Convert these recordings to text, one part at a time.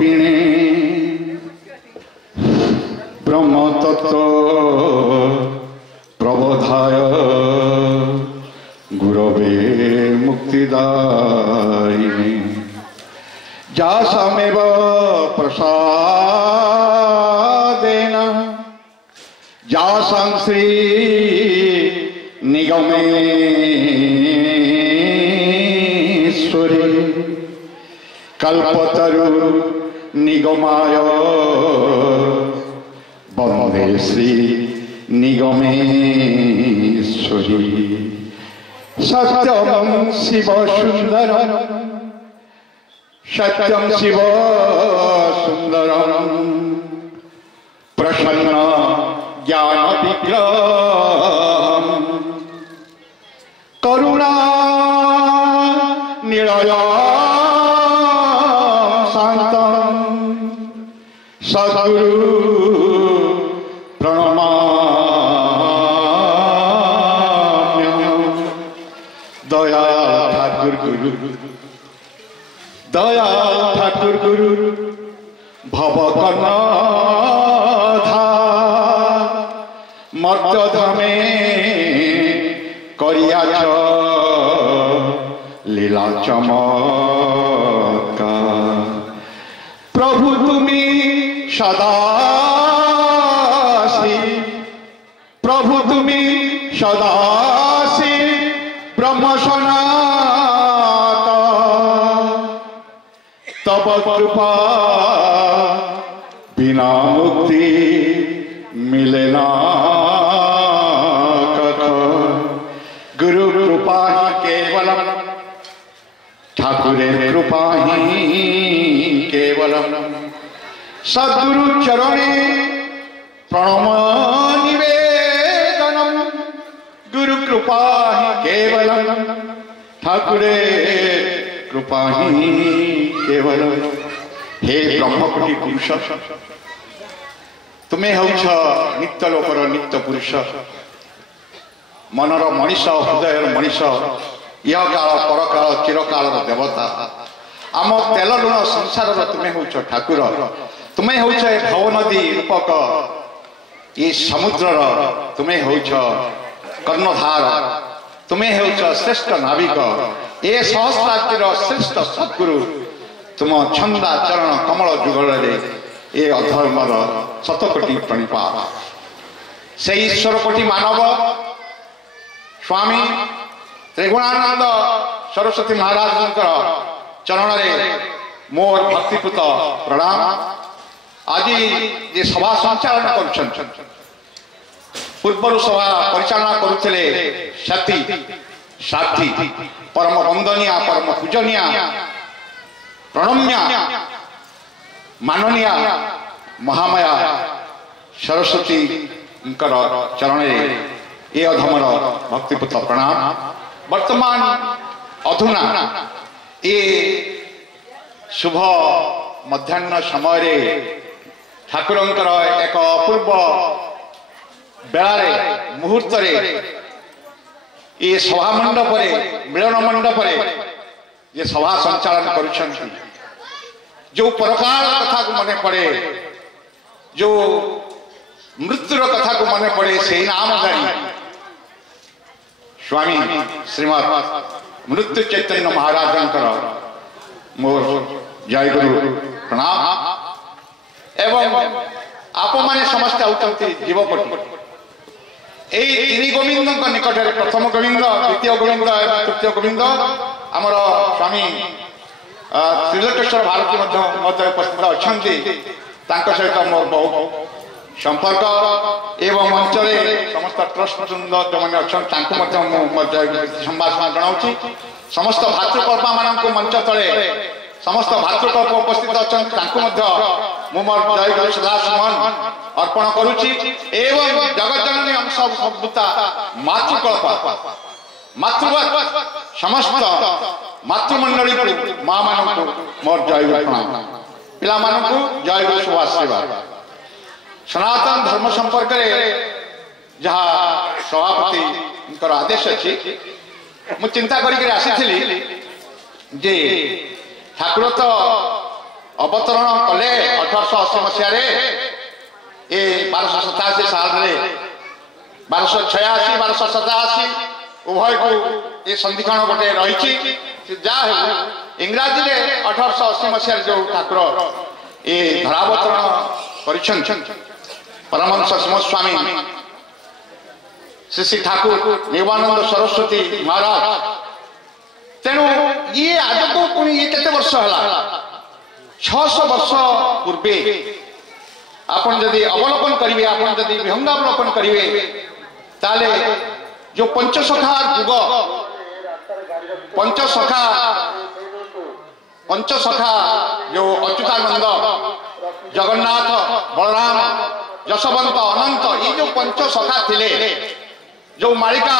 रूपिणे ब्रह्म तत्व प्रबोधाय गुरवे मुक्तिदायिने जासमेव प्रसादेन जासं श्री निगमेश्वरी कल्पतरु निगमाय वंदे श्री निगमेश्वरी सत्यम शिव सुंदरम सत्यम शिव सुंदरम प्रसन्न ज्ञान विग्रह करुणा निलय शांतम सद्गुरु प्रणमाम्यहम् दया ठाकुर गुरु दया ठाकुर गुरु भवकर्णधा मर्त्यधामे करियाछ लीला चमत्कार प्रभु तुमी सदा प्रभु तुमी सदा ब्रह्म सनातन तब कृपा बिना मुक्ति मिले ना गुरु कृपा ही केवलम ठाकुरे कृपा ही केवलम सद्गुरु चरणे प्रणम निवेदनम गुरु कृपा ही केवलम ठाकुरे कृपा ही केवलम हे ब्रह्मकोटि पुरुष तुम्हें हौछ नित्य लोकर नित्य पुरुष मनर मनीष हृदय मनीष यह काल परकाल चिरकाल देवता आम तेल लुण संसार तुम्हें हौछ ठाकुर तुम्हें हौछ भव नदी रूपक ये समुद्र तुम्हें हौछ कर्णधार तुम्हें हौछ श्रेष्ठ नाविक ए सहस्राब्दीर श्रेष्ठ सद्गुरु तुम छंदा चरण कमल जुगल ए अधर्मर शतकोटि प्रणिपात से ईश्वर कोटि मानव स्वामी त्रिगुणानंद सरस्वती महाराज चरण रे मोर भक्तिपूत प्रणाम आज ये सभा संचालन कर पूर्व सभा परिचालना करुले साथी साथी परम वंदनिया परम पूजनिया प्रणम्या माननीय महामाया सरस्वती चरण ये अधमर भक्तिपूत प्रणाम वर्तमान अधुना ये शुभ मध्याह्न समय ठाकुरंकर एक अपूर्व बेलारे मुहूर्त ये सभा मंडप मिलन मंडप ये सभा संचालन करुछन जो परकाल कथा को मने पड़े जो मृत्युर कथा को मने पड़े से नामधारी स्वामी श्रीमद मृत्यु चैतन्य महाराज मोर जय गुरु प्रणाम एवं आप माने समस्त होती जीवकोटि तीन गोविंद निकट में प्रथम गोविंद द्वितीय गोविंद एवं तृतीय गोविंद आमर स्वामी त्रिलोकेश्वर भारती उपस्थित अच्छा सहित मोर बहुत संपर्क एवं मंच समस्त ट्रस्ट वृंद जो मैंने अच्छा संभाषण जनाऊँ समस्त भातृकल्पा मान मंच तले समस्त भातृकल्प उपस्थित अच्छा मोर जय गुरु सदा सुमन अर्पण करुच्ची एवं जगज्जननी अंश भूता मातृकल्प मातृवत समस्त मातृमंडली माँ मान मोर जय गुरु प्रणाम पिला जय गुरु शुभ आशीर्वाद सनातन धर्म संपर्क जहाँ सभापति आदेश अच्छी मु चिंता करी ठाकुर तो अवतरण कले 1880 मसीह ये 1287 साल 1286 1287 उभय को ये संधिक्षण गोटे रही जहाँ इंग्राजी रे 1880 मसीह जो ठाकुर ये धरावतरण कर परमहंस शिवस्वामी श्री श्री ठाकुर निवानंद सरस्वती महाराज तेणु ये आज को पुणी ये केते वर्ष है 600 वर्ष पूर्वे आपन जदि अवलोकन करिवे आपन जदि विहंगावलोकन करिवे ताले जो पंचसखा युग पंचसखा जो अच्युतानंद जगन्नाथ बलराम यशवंत अनंत ये जो पंचसखा थिले जो मालिका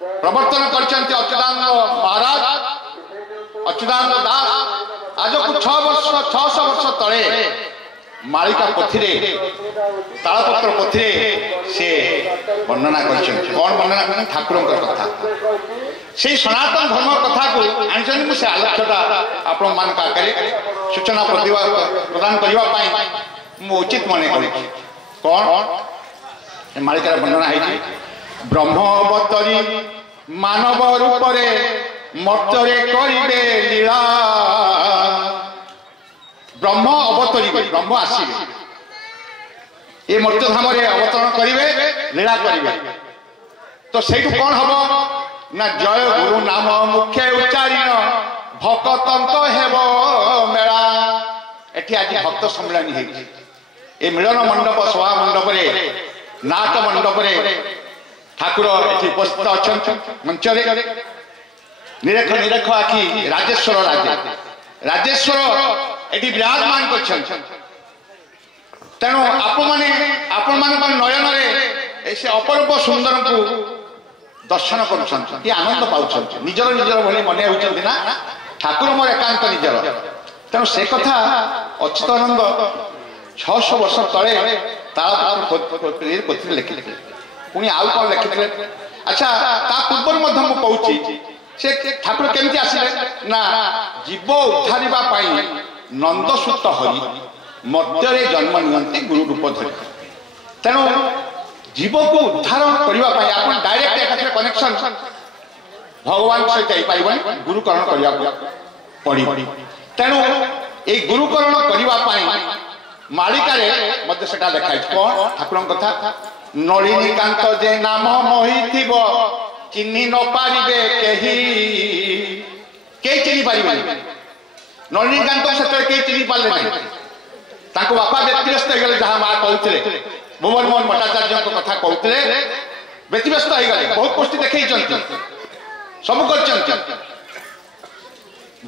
प्रवर्तन करचंती अच्युतानंद महाराज अच्युतानंद दास आज को 600 वर्ष तले मालिका पोथी तालपत्र पोथी से वर्णना कर कौन वर्णना कर ठाकुर कथा से सनातन धर्म कथा को आनी से आलोचना आपण मान सूचना प्रदान करने उचित मन कर कौन मालिकार वर्णना है ब्रह्म अवतरी मानव रूप मर्त्य करिबे लीला ब्रह्म अवतरी ब्रह्म आसवे ये मर्त्यधाम अवतरण करेंगे लीला करेंगे तो से कौन हम ना जय गुरु नाम मुख्य उच्चारण भक्तंत हेब मेला एटी आज भक्त सम्मेलन ये मिलन मंडप सभा मंडप नाट मंडप ठाकुर ये उपस्थित अच्छा मंच निरेख निरेख आखि राजेश्वर राजेश्वर एटी विराजमान कर तेणु आपण नयन से अपरूप सुंदर को दर्शन कर आनंद पाँच निजर निजर भली मन होती ना ठाकुर मोर एकांत निजर तेणु से कथा अच्युतानंद 600 वर्ष तले तालपत्र लिखि पुणी आउ कौन लिखि अच्छा ता पूर्व कहूँ से ठाकुर केमती आसिले ना जीव उद्धारिबा पाई नंदसुत हरि मर्त्य जन्म नियंती गुरु रूप धरि तेणु जीव को उद्धार करने आप डायरेक्ट एक कनेक्शन भगवान सहित हो पार गुरुकरण करने पड़ी तेणु ये गुरुकरण करने मालिकार मध्य से लिखाई कौन ठाकुर कथा नलिनीकांत जे नाम मोहि चिन्ह न पारे कहीं चिन्ह पारे नलिनीकांत से कहीं चिन्ह पारे ना बापा व्यतिव्यस्त हो गए जहाँ माँ कहते भुवन मोहन भट्टाचार्य कथा कहते व्यतिव्यस्त हो गए बहुत गोष्ठी देखी सब कर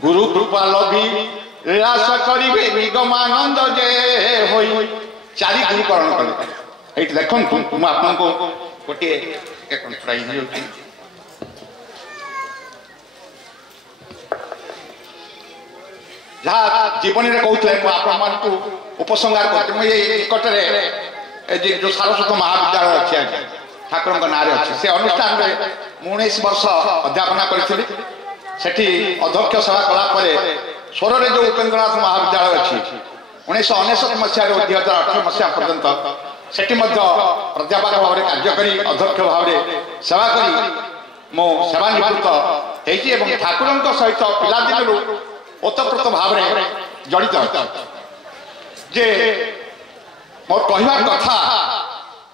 गुरु कृपा लभी लीलास करेंगे निगमानंद जे होई चारि गुरुकरण कले ये देखो मुझे आपको गोटे जहाँ जीवन में कहते आपको उपसंहार कर निकटने जो सारस्वत महाविद्यालय अच्छी आज ठाकुर ना अच्छे से अनुष्ठान में 19 वर्ष अध्यापना करी अध्यक्ष सेवा कलापर स्वर जो उपेन्द्रनाथ महाविद्यालय अच्छी 1999 मसीह 2018 मसीहा पर्यंत से प्राध्यापक भाव में कार्यकारी अध्यक्ष भाव में सेवा करी मो सेवानिवृत्त होती ठाकुर सहित पिलादिन ओतप्रोत भाव में जड़ित जे मोर कहवार कथा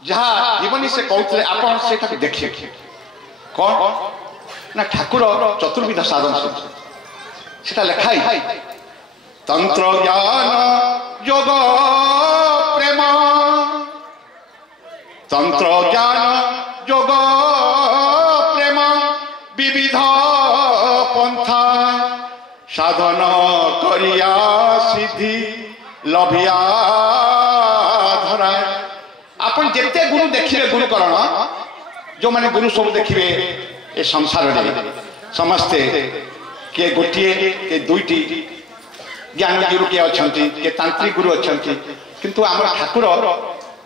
जहाँ जीवनी से कहते आप देखिए कौन ना ठाकुर चतुर्विध साधन से लिखाई तंत्र ज्ञान योग प्रेम तंत्र ज्ञान योग प्रेम विविध पंथा साधन करिया सिद्धि लभिया धरा आपन जेते गुरु देखिए गुरुकरण जो माने गुरु सब देखिए ए संसार रे समस्ते के गोटे के दुईटी ज्ञान गुरु के अच्छी के तांत्रिक गुरु अच्छा किंतु आम ठाकुर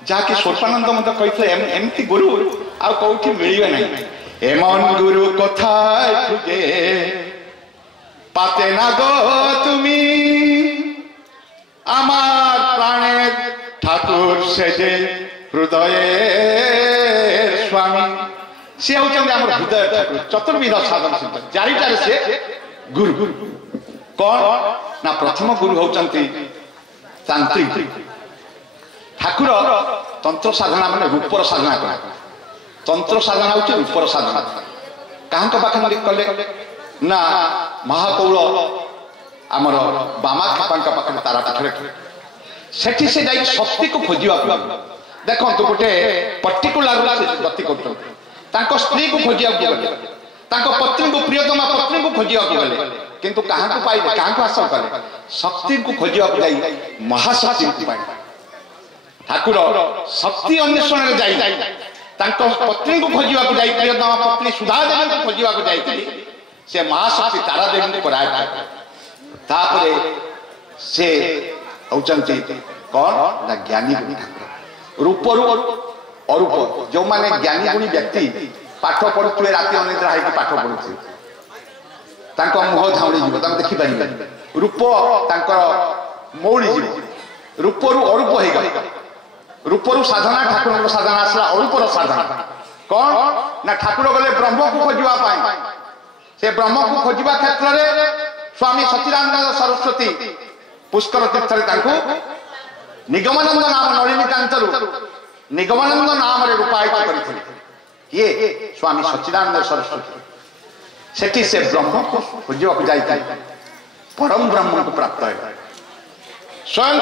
जहाँकि स्वरूपानंद मत कहते एमती गुरु आ कौटी मिलवे ना एमन गुरु कथा पाते ना गो तुमी से जे हृदय स्वामी सी होती हृदय ठाकुर चतुर्विध साधन सिद्ध चारिटार से गुरु कौन ना प्रथम गुरु होती तांत्रिक ठाकुर तंत्र साधना माने रूपर साधना कर तंत्र साधना होती रूपर साधना कहाँ पाखे कले ना महाकौल आमर बामा खापा पाखे तारा पाखे सेठी से जाई शक्ति को खोजिया देखो गोटे पर्टिकुलर गति कर स्त्री को खोजिया गले पत्नी को प्रियतमा पत्नी को खोजिया गले किंतु कहाँ को पाइले कहाँ को हासिल कले शक्ति को खोजिया जाई महाशक्ति को पाइले ठाकुर शक्ति अन्वेषण में जाई पत्नी को खोजिया जाई प्रियतमा पत्नी सुधा देवी को खोजिया जाई से महाशक्ति तारा देवी को कराए तापरे से होचंती कौन ना ज्ञानी गुणी ठाकुर रूपरू अरूप जो माने ज्ञानी गुणी व्यक्ति पाठ पढ़ुए राति अनिद्रा होकर पाठ पढ़ुए मुह धाउड़ी जीव देखी पारे रूप मौड़ी जीव रूपरू अरूप हो गए रूपरू साधना ठाकुर साधना आसला अरूपर साधना कौन ना ठाकुर गले ब्रह्म को खोजा से ब्रह्म को खोजा क्षेत्र में स्वामी सच्चिदानंद सरस्वती पुष्कर तीर्थ निगमानंद नाम नलिनीकांत निगमानंद नाम रूपायित करते किए स्वामी सच्चिदानंद सरस्वती सेठी से ब्रह्म को खोजा जाए परम ब्रह्म को प्राप्त है स्वयं